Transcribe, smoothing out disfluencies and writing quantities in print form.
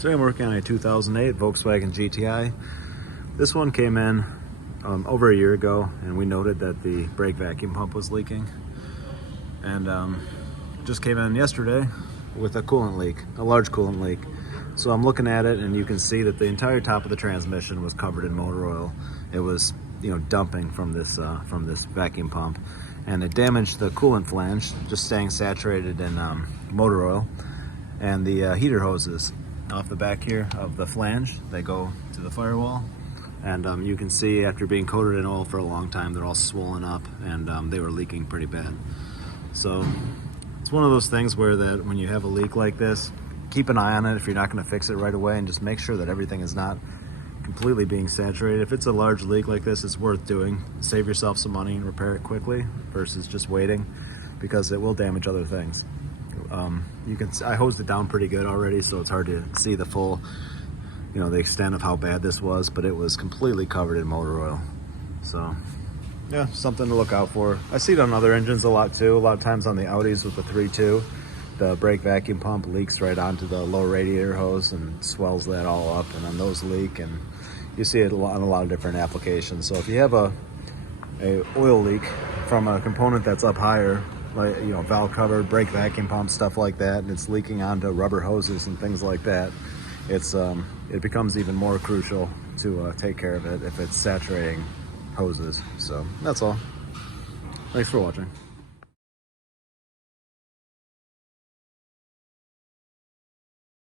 Today I'm working on a 2008 Volkswagen GTI. This one came in over a year ago, and we noted that the brake vacuum pump was leaking. And just came in yesterday with a coolant leak, a large coolant leak. So I'm looking at it, and you can see that the entire top of the transmission was covered in motor oil. It was, dumping from this vacuum pump, and it damaged the coolant flange, just staying saturated in motor oil, and the heater hoses off the back here of the flange. They go to the firewall, and you can see after being coated in oil for a long time, they're all swollen up, and they were leaking pretty bad. So it's one of those things where that when you have a leak like this, keep an eye on it if you're not going to fix it right away, and just make sure that everything is not completely being saturated. If it's a large leak like this, it's worth doing. Save yourself some money and repair it quickly versus just waiting, because it will damage other things. I hosed it down pretty good already, so it's hard to see the full, the extent of how bad this was, but it was completely covered in motor oil. So yeah, something to look out for. I see it on other engines a lot too. A lot of times on the Audis with the 3.2, the brake vacuum pump leaks right onto the low radiator hose and swells that all up, and then those leak, and you see it on a lot of different applications. So if you have a oil leak from a component that's up higher, like valve cover, brake vacuum pump, stuff like that, and it's leaking onto rubber hoses and things like that, it becomes even more crucial to take care of it if it's saturating hoses. So that's all. Thanks for watching.